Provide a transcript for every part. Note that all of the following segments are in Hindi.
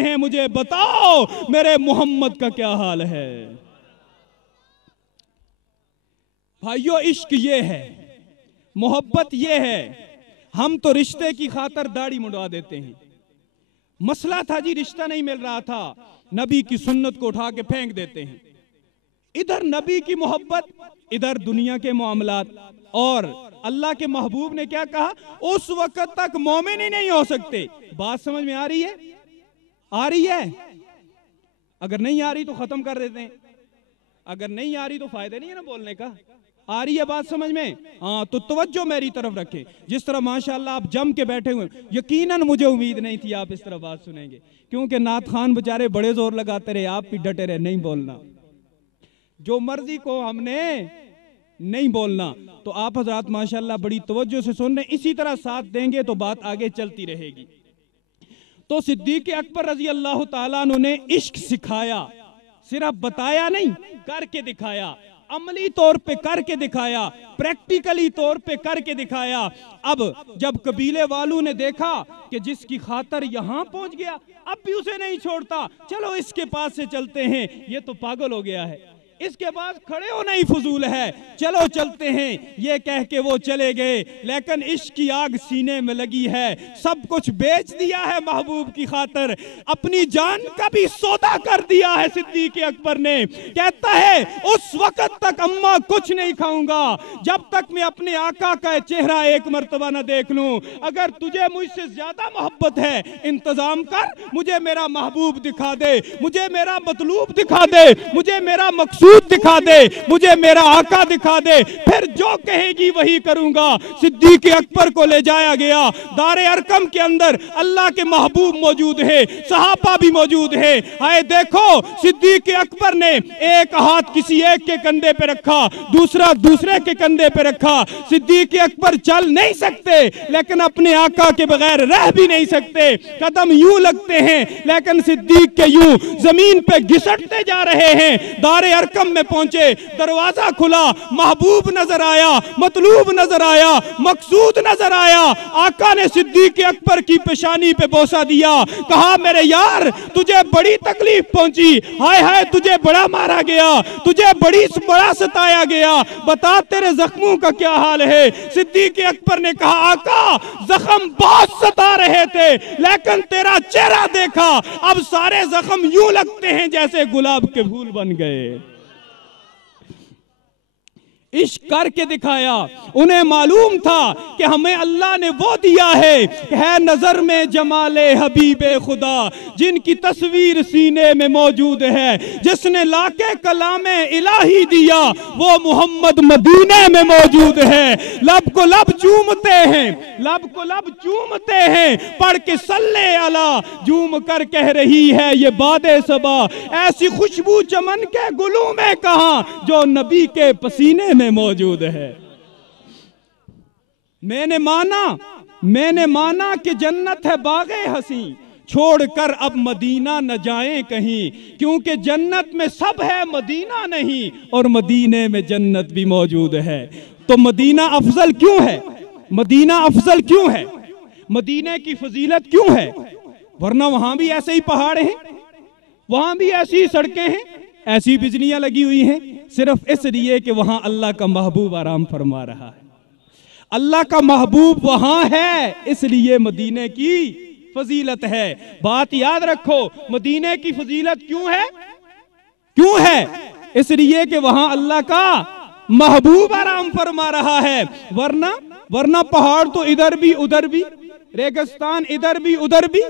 हैं, मुझे बताओ मेरे मोहम्मद का क्या हाल है। भाइयों, इश्क ये है, मोहब्बत ये है। हम तो रिश्ते की खातर दाढ़ी मुंडवा देते हैं। मसला था जी, रिश्ता नहीं मिल रहा था, नबी की सुन्नत को उठा के फेंक देते हैं। इधर नबी की मोहब्बत, इधर दुनिया के मामलात। और अल्लाह के महबूब ने क्या कहा, उस वक्त तक मोमिन ही नहीं हो सकते। बात समझ में आ रही है? आ रही है? अगर नहीं आ रही तो खत्म कर देते हैं, अगर नहीं आ रही तो फायदा नहीं है ना बोलने का। आ रही है बात समझ में? हाँ, तो तवज्जो मेरी तरफ रखें। जिस तरह माशाअल्लाह आप जम के बैठे हुए, यकीनन मुझे उम्मीद नहीं थी आप इस तरह बात सुनेंगे, क्योंकि नात खान बेचारे बड़े जोर लगाते रहे, आप भी डटे रहे, नहीं बोलना, जो मर्जी को हमने नहीं बोलना। तो आप हजरात माशाअल्लाह बड़ी तवज्जो से सुन रहे, इसी तरह साथ देंगे तो बात आगे चलती रहेगी। तो सिद्दीक अकबर रजी अल्लाह ताला अन्हु ने इश्क सिखाया, सिर्फ बताया नहीं, करके दिखाया, अमली तौर पे करके दिखाया, प्रैक्टिकली तौर पे करके दिखाया। अब जब कबीले वालों ने देखा कि जिसकी खातर यहां पहुंच गया, अब भी उसे नहीं छोड़ता, चलो इसके पास से चलते हैं, ये तो पागल हो गया है, इसके पास खड़े होना ही फजूल है, चलो चलते हैं, ये कह के वो चले गए। लेकिन इश्क की आग सीने में लगी है, सब कुछ बेच दिया है महबूब की खातर, अपनी जान का भी सौदा कर दिया है सिद्दीक अकबर ने। कहता है उस वक्त तक अम्मा कुछ नहीं खाऊंगा जब तक मैं अपने आका का चेहरा एक मर्तबा न देख लूं। अगर तुझे मुझसे ज्यादा मोहब्बत है, इंतजाम कर, मुझे मेरा महबूब दिखा दे, मुझे मेरा मतलूब दिखा दे, मुझे मेरा मकसूद दिखा दे, मुझे मेरा आका दिखा दे, फिर जो कहेगी वही करूंगा। सिद्दीक अकबर को ले जाया गया दारे अरकम के अंदर, अल्लाह के महबूब मौजूद है, सहाबा भी मौजूद है। आए देखो, सिद्दीक अकबर ने एक हाथ किसी एक के कंधे पे रखा, दूसरा दूसरे के कंधे पे रखा। सिद्दीक अकबर चल नहीं सकते, लेकिन अपने आका के बगैर रह भी नहीं सकते, कदम यूं लगते हैं, लेकिन सिद्दीक के यूं जमीन पे घिसटते जा रहे हैं। दारे अरकम में पहुंचे, दरवाजा खुला, महबूब नजर आया, मतलूब नजर आया, मकसूद नजर आया। आका ने सिद्दीक अकबर की पेशानी पे बोसा दिया, कहा मेरे यार तुझे बड़ी तकलीफ पहुंची, हाय हाय तुझे बड़ा मारा गया, तुझे बड़ा सताया गया, बता तेरे जख्मों का क्या हाल है। सिद्दीक अकबर ने कहा आका जख्म बहुत सता रहे थे, लेकिन तेरा चेहरा देखा, अब सारे जख्म यूं लगते हैं जैसे गुलाब के फूल बन गए। इश्क करके दिखाया। उन्हें मालूम था कि हमें अल्लाह ने वो दिया है नजर में जमाले हबीबे खुदा, जिनकी तस्वीर सीने में मौजूद है, जिसने लाके कलामे इलाही दिया, वो मोहम्मद मदीने में मौजूद है। लब को लब चूमते हैं, लब को लब चूमते हैं, पढ़ के सल्ले अला, झूम कर कह रही है ये बादे सबा, ऐसी खुशबू चमन के गुलों में कहां जो नबी के पसीने में मौजूद है। मैंने माना कि जन्नत है बागे हसी, छोड़कर अब मदीना न जाएं कहीं, क्योंकि जन्नत में सब है मदीना नहीं, और मदीने में जन्नत भी मौजूद है। तो मदीना अफजल क्यों है? मदीना अफजल क्यों है? मदीने की फजीलत क्यों है? वरना वहां भी ऐसे ही पहाड़ हैं, वहां भी ऐसी सड़कें हैं, ऐसी बिजलियां लगी हुई हैं, सिर्फ इसलिए कि वहां अल्लाह का महबूब आराम फरमा रहा है। अल्लाह का महबूब वहां है, इसलिए मदीने की फजीलत है। बात याद रखो, मदीने की फजीलत क्यों है? क्यों है? इसलिए कि वहां अल्लाह का महबूब आराम फरमा रहा है। वरना पहाड़ तो इधर भी उधर भी, रेगिस्तान इधर भी उधर भी,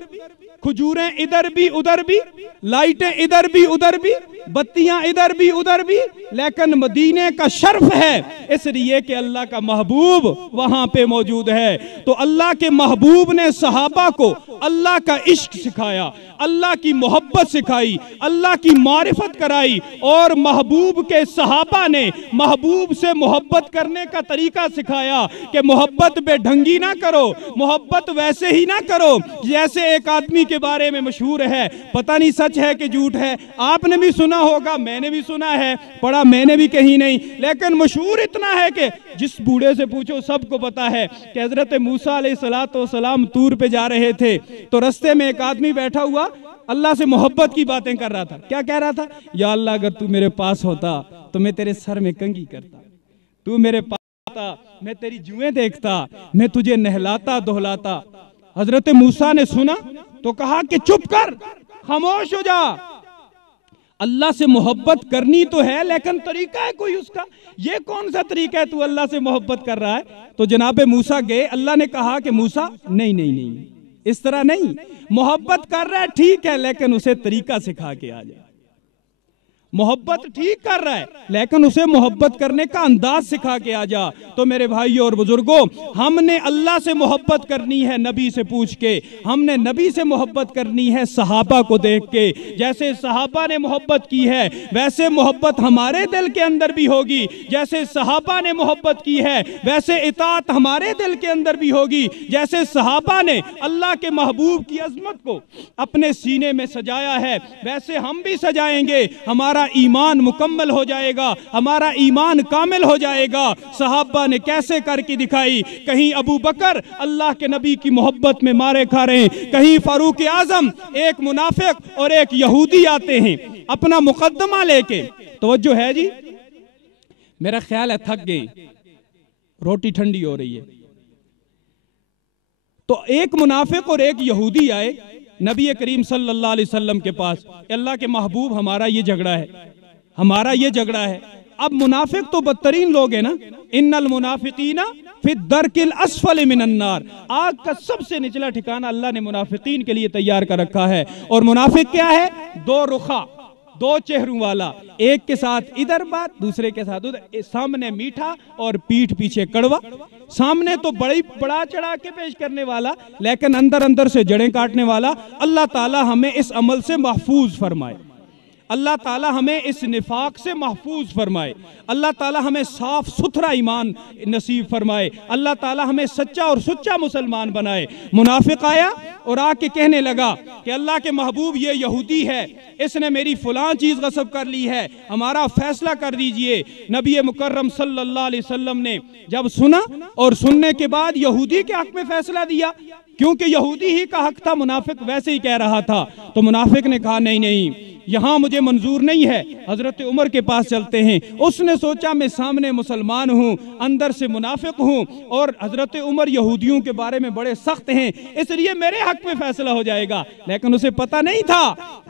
खजूरें इधर भी उधर भी, लाइटें इधर भी उधर भी, बत्तियां इधर भी उधर भी, लेकिन मदीने का शर्फ है इसलिए कि अल्लाह का महबूब वहां पे मौजूद है। तो अल्लाह के महबूब ने सहाबा को अल्लाह का इश्क सिखाया, अल्लाह की मोहब्बत सिखाई, अल्लाह की मारिफत कराई, और महबूब के सहाबा ने महबूब से मोहब्बत करने का तरीका सिखाया कि मोहब्बत बेढंगी ना करो, मोहब्बत वैसे ही ना करो जैसे एक आदमी के बारे में मशहूर है, पता नहीं सच है कि झूठ है, आपने भी सुना होगा, मैंने भी सुना है, पढ़ा मैंने भी कहीं नहीं, लेकिन मशहूर इतना है कि जिस बूढ़े से पूछो सबको पता है कि हजरत मूसा अलैहिस्सलाम तूर पे जा रहे थे, तो रास्ते में एक आदमी बैठा हुआ अल्लाह से मोहब्बत की बातें कर रहा था। क्या कह रहा था? या अल्लाह अगर तू मेरे पास होता तो मैं तेरे सर में कंघी करता, तू मेरे पास होता मैं तेरी जुएं देखता, मैं तुझे नहलाता धुलाता। हजरत मूसा ने सुना तो कहा कि चुप कर, खामोश हो जा। अल्लाह से मोहब्बत करनी तो है लेकिन तरीका है कोई उसका। ये कौन सा तरीका है तू अल्लाह से मोहब्बत कर रहा है? तो जनाबे मूसा गए, अल्लाह ने कहा कि मूसा नहीं नहीं नहीं, इस तरह नहीं, मोहब्बत कर रहा है ठीक है लेकिन उसे तरीका सिखा के आ जाए। मोहब्बत ठीक कर रहा है लेकिन उसे मोहब्बत करने का अंदाज सिखा के आ जा। तो मेरे भाइयों और बुजुर्गों, हमने अल्लाह से मोहब्बत करनी है नबी से पूछ के, हमने नबी से मोहब्बत करनी है सहाबा को देख के। जैसे सहाबा ने मोहब्बत की है वैसे मोहब्बत हमारे दिल के अंदर भी होगी, जैसे सहाबा ने मोहब्बत की है वैसे इताअत हमारे दिल के अंदर भी होगी। जैसे सहाबा ने अल्लाह के महबूब की अजमत को अपने सीने में सजाया है वैसे हम भी सजाएंगे, हमारा ईमान मुकम्मल हो जाएगा, हमारा ईमान कामिल हो जाएगा। सहाबा ने कैसे करके दिखाई, कहीं अबू बकर अल्लाह के नबी की मोहब्बत में मारे खा रहे हैं, कहीं फारूक आजम एक मुनाफिक और एक यहूदी आते हैं अपना मुकद्दमा लेके। तवज्जो है जी, मेरा ख्याल है थक गए, रोटी ठंडी हो रही है। तो एक मुनाफिक और एक यहूदी आए नबी करीम सल्लल्लाहु अलैहि वसल्लम के पास, अल्लाह के महबूब हमारा ये झगड़ा है, हमारा ये झगड़ा है। अब मुनाफिक तो बदतरीन लोग हैं ना, इन्नल मुनाफिकीना फी दरकिल अस्फल मिनन नार, आग का सबसे निचला ठिकाना अल्लाह ने मुनाफिकीन के लिए तैयार कर रखा है। और मुनाफिक क्या है? दो रुखा, दो चेहरों वाला, एक के साथ इधर बात दूसरे के साथ उधर, सामने मीठा और पीठ पीछे कड़वा। सामने तो बड़ा चढ़ा के पेश करने वाला लेकिन अंदर अंदर से जड़ें काटने वाला। अल्लाह ताला हमें इस अमल से महफूज फरमाए, अल्लाह ताला हमें इस निफाक से महफूज फरमाए, अल्लाह ताला हमें साफ सुथरा ईमान नसीब फरमाए, अल्लाह ताला हमें सच्चा और सुच्चा मुसलमान बनाए। मुनाफिक आया और आके कहने लगा कि अल्लाह के महबूब ये यहूदी है, इसने मेरी फलां चीज गसब कर ली है, हमारा फैसला कर दीजिए। नबी मुकर्रम सल्लल्लाहु अलैहि वसल्लम ने जब सुना और सुनने के बाद यहूदी के हक में फैसला दिया, क्योंकि यहूदी ही का हक था, मुनाफिक वैसे ही कह रहा था। तो मुनाफिक ने कहा नहीं नहीं, यहां मुझे मंजूर नहीं है, हजरत उमर के पास चलते हैं। उसने सोचा मैं सामने मुसलमान हूं, अंदर से मुनाफिक हूं और हजरत उमर यहूदियों के बारे में बड़े सख्त हैं, इसलिए मेरे हक में फैसला हो जाएगा। लेकिन उसे पता नहीं था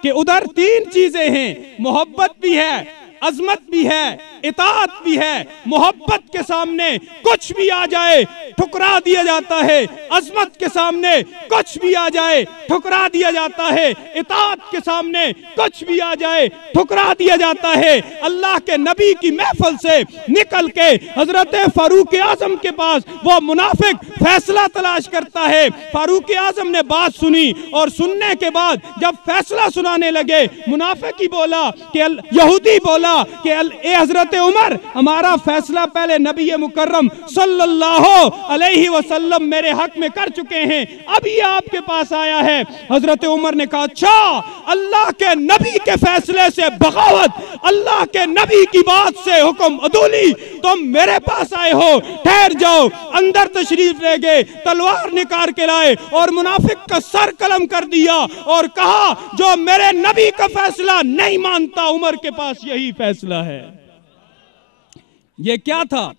कि उधर तीन चीजें हैं, मोहब्बत भी है, अजमत भी है, इताअत भी है। मोहब्बत के सामने कुछ भी आ जाए ठुकरा दिया जाता है, अजमत के सामने कुछ भी आ जाए ठुकरा दिया जाता है, इताअत के सामने कुछ भी आ जाए ठुकरा दिया जाता है। अल्लाह के नबी की महफिल से निकल के हजरत फारूक आजम के पास वो मुनाफिक फैसला तलाश करता है। फारूक आजम ने बात सुनी और सुनने के बाद जब फैसला सुनाने लगे, मुनाफिक ही बोला कि यहूदी बोला कि ए हजरत उमर, हमारा फैसला पहले नबी मुकर्रम सल्लल्लाहु अलैहि वसल्लम मेरे हक में कर चुके हैं, अभी आपके पास आया है। हजरत उमर ने कहा अच्छा, अल्लाह के नबी के फैसले से बगावत, अल्लाह के नबी की बात से हुक्म अदूली, तुम मेरे पास आए हो, ठहर जाओ। अंदर तशरीफ ले गए, तलवार निकाल के लाए और मुनाफिक का सर कलम कर दिया और कहा जो मेरे नबी का फैसला नहीं मानता, उमर के पास यही फैसला है। ये क्या था?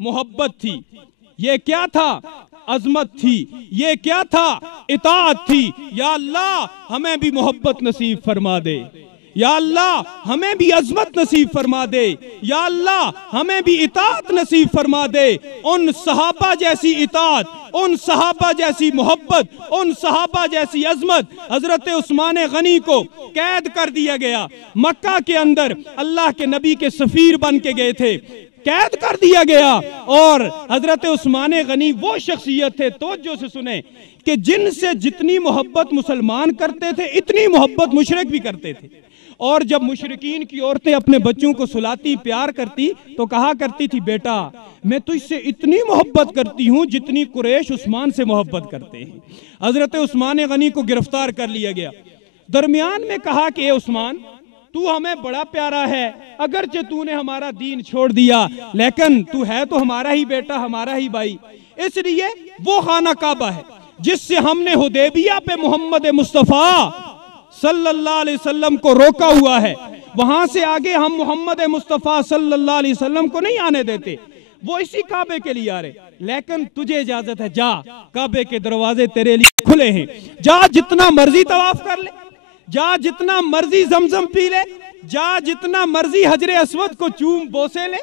मोहब्बत थी। ये क्या था? अजमत थी। ये क्या था? इताअत थी। या अल्लाह हमें भी मोहब्बत नसीब फरमा दे, या अल्लाह हमें भी अजमत नसीब फरमा दे, या अल्लाह हमें भी इताअत नसीब फरमा दे। उन सहाबा जैसी इताअत, उन सहाबा जैसी मोहब्बत, उन सहाबा जैसी अजमत। हजरत उस्मान गनी को कैद कर दिया गया, मक्का के अंदर अल्लाह के नबी के सफीर बन के गए थे, कैद कर दिया गया। और हजरत उस्मान गनी वो शख्सियत थे, तवज्जो से सुने, कि जिनसे जितनी मोहब्बत मुसलमान करते थे इतनी मोहब्बत मुशरिक भी करते थे। और जब मुशरिकीन की औरतें अपने बच्चों को सुलाती, प्यार करती तो कहा करती थी बेटा मैं तुझसे इतनी मोहब्बत करती हूं जितनी कुरैश उस्मान से मोहब्बत करते हैं। हजरत उस्मान गनी को गिरफ्तार कर लिया गया। दरमियान में कहा कि ए उस्मान, तू हमें बड़ा प्यारा है, अगरचे तूने हमारा दीन छोड़ दिया लेकिन तू है तो हमारा ही बेटा, हमारा ही भाई, इसलिए वो खाना काबा है जिससे हमने हुदैबिया पे मोहम्मद मुस्तफा सल्लल्लाहु अलैहि वसल्लम को रोका हुआ है, वहां से आगे हम मोहम्मद मुस्तफ़ा सल्लल्लाहु अलैहि वसल्लम को नहीं आने देते। वो इसी काबे के लिए आ रहे, लेकिन तुझे इजाजत है, जा, काबे के दरवाजे तेरे लिए खुले हैं, जा जितना मर्जी तवाफ कर ले, जा जितना मर्जी जमजम पी ले, जा जितना मर्जी हजरे अस्वद को चूम बोसे ले,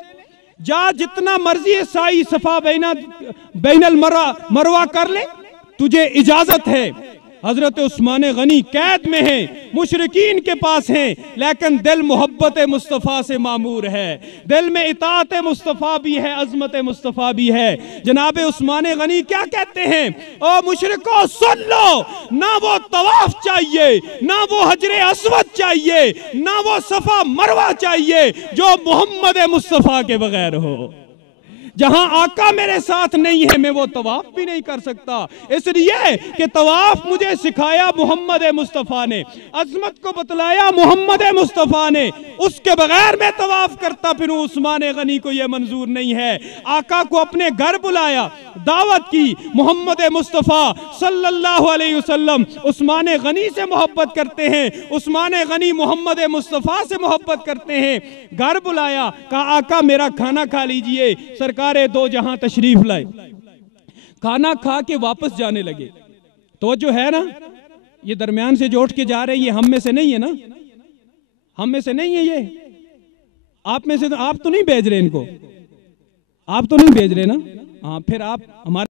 जा जितना मर्जी साई सफा बैनल मरवा कर ले, तुझे इजाजत है। हजरत उस्मान गनी कैद में हैं, मुशरिकीन के पास हैं, लेकिन दिल मोहब्बत मुस्तफ़ा से मामूर है, दिल में इताअत मुस्तफ़ा भी है, अज़मत मुस्तफ़ा भी है। जनाब उस्मान गनी क्या कहते हैं, ओ मुशरिको सुन लो, ना वो तवाफ चाहिए, ना वो हजरे अस्वद चाहिए, ना वो सफा मरवा चाहिए जो मोहम्मद मुस्तफ़ा के बगैर हो। जहां आका मेरे साथ नहीं है मैं वो तवाफ भी नहीं कर सकता, इसलिए कि तवाफ मुझे सिखाया मोहम्मद मुस्तफ़ा ने, अजमत को बतलाया मोहम्मद मुस्तफ़ा ने, उसके बगैर मैं तवाफ करता फिरूं, उस्मान गनी को यह मंजूर नहीं है। आका को अपने घर बुलाया, दावत की, मोहम्मद मुस्तफ़ा सल्लल्लाहु अलैहि वसल्लम उस्मान गनी से मोहब्बत करते हैं, उस्मान गनी मोहम्मद मुस्तफ़ा से मोहब्बत करते हैं। घर बुलाया, कहा आका मेरा खाना खा लीजिए, सरकार दो जहां तशरीफ लाए। खाना खा के वापस जाने लगे, तो जो है ना, ये दरमियान से जो उठ के जा रहे हैं ये हम में से नहीं है ना, हम में से नहीं है, ये आप में से, तो आप तो नहीं भेज रहे इनको, आप तो नहीं भेज रहे ना, हाँ फिर आप हमारे